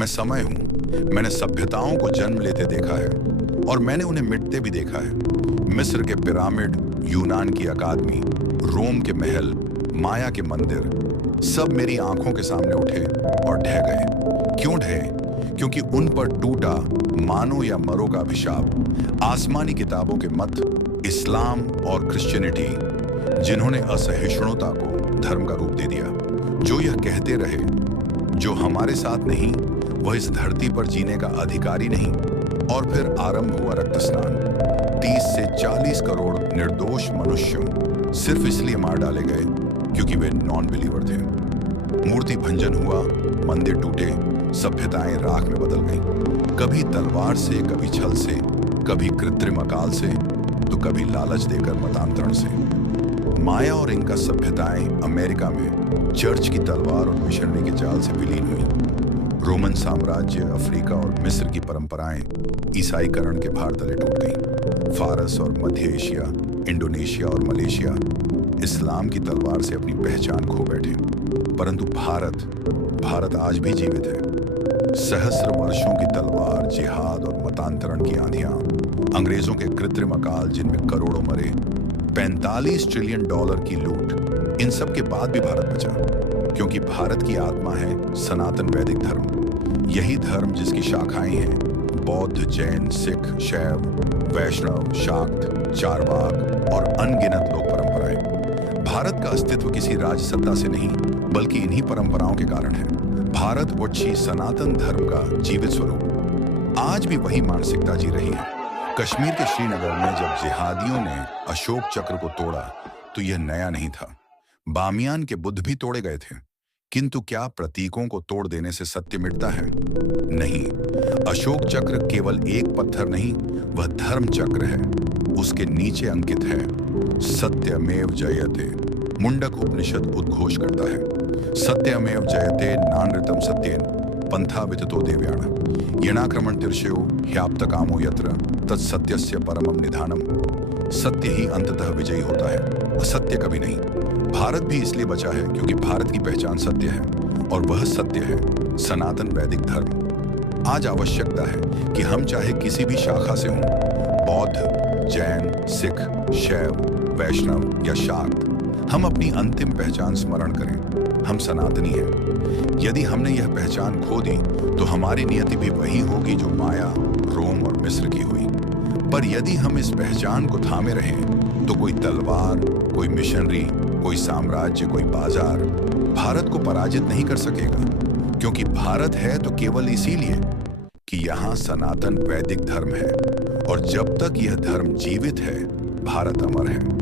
मैं समय हूं। मैंने सभ्यताओं को जन्म लेते देखा है और मैंने उन्हें मिटते भी देखा है। मिस्र के पिरामिड, यूनान की अकादमी, रोम के महल, माया के मंदिर, सब मेरी आंखों के सामने उठे और ढह गए। क्यों ढहे? क्योंकि उन पर टूटा मानो या मरो का अभिशाप। आसमानी किताबों के मत, इस्लाम और क्रिश्चियनिटी, जिन्होंने असहिष्णुता को धर्म का रूप दे दिया। जो यह कहते रहे, जो हमारे साथ नहीं वह इस धरती पर जीने का अधिकारी नहीं। और फिर आरंभ हुआ रक्त स्नान। 30 से 40 करोड़ निर्दोष मनुष्य सिर्फ इसलिए मार डाले गए क्योंकि वे नॉन बिलीवर थे। मूर्ति भंजन हुआ, मंदिर टूटे, सभ्यताएं राख में बदल गईं। कभी तलवार से, कभी छल से, कभी कृत्रिम अकाल से, तो कभी लालच देकर मतांतरण से। माया और इंका सभ्यताएं अमेरिका में चर्च की तलवार और मिशनरी के जाल से विलीन हुई। रोमन साम्राज्य, अफ्रीका और मिस्र की परंपराएं ईसाईकरण के भार तले टूट गईं। फारस और मध्य एशिया, इंडोनेशिया और मलेशिया इस्लाम की तलवार से अपनी पहचान खो बैठे। परंतु भारत आज भी जीवित है। सहस्र वर्षों की तलवार, जिहाद और मतांतरण की आंधियां, अंग्रेजों के कृत्रिम अकाल जिनमें करोड़ों मरे, 45 ट्रिलियन डॉलर की लूट, इन सब के बाद भी भारत बचा, क्योंकि भारत की आत्मा है सनातन वैदिक धर्म। यही धर्म जिसकी शाखाएं हैं बौद्ध, जैन, सिख, शैव, वैष्णव, शाक्त, चारवाक और अनगिनत लोक परंपराएं। भारत का अस्तित्व किसी राजसत्ता से नहीं बल्कि इन्हीं परंपराओं के कारण है। भारत वत्सी सनातन धर्म का जीवित स्वरूप आज भी वही मानसिकता जी रही है। कश्मीर के श्रीनगर में जब जिहादियों ने अशोक चक्र को तोड़ा तो यह नया नहीं था। बामियान के बुद्ध भी तोड़े गए थे। किंतु क्या प्रतीकों को तोड़ देने से सत्य मिटता है? नहीं। अशोक चक्र केवल एक पत्थर नहीं, वह धर्म चक्र है। उसके नीचे अंकित है सत्यमेव जयते। मुंडक उपनिषद उद्घोष करता है, सत्यमेव जयते नानृतम सत्येन पंथा विततो देवयान यणाक्रमण तिर्षयो ह्याप्त कामो यत्र तत्सत्यस्य परमम निधानम। सत्य ही अंततः विजयी होता है, असत्य कभी नहीं। भारत भी इसलिए बचा है क्योंकि भारत की पहचान सत्य है, और वह सत्य है सनातन वैदिक धर्म। आज आवश्यकता है कि हम चाहे किसी भी शाखा से हों, बौद्ध, जैन, सिख, शैव, वैष्णव या शाक्त, हम अपनी अंतिम पहचान स्मरण करें। हम सनातनी हैं। यदि हमने यह पहचान खो दी तो हमारी नियति भी वही होगी जो माया, रोम और मिस्र की हुई। पर यदि हम इस पहचान को थामे रहें तो कोई तलवार, कोई मिशनरी, कोई साम्राज्य, कोई बाजार भारत को पराजित नहीं कर सकेगा। क्योंकि भारत है तो केवल इसीलिए कि यहाँ सनातन वैदिक धर्म है, और जब तक यह धर्म जीवित है भारत अमर है।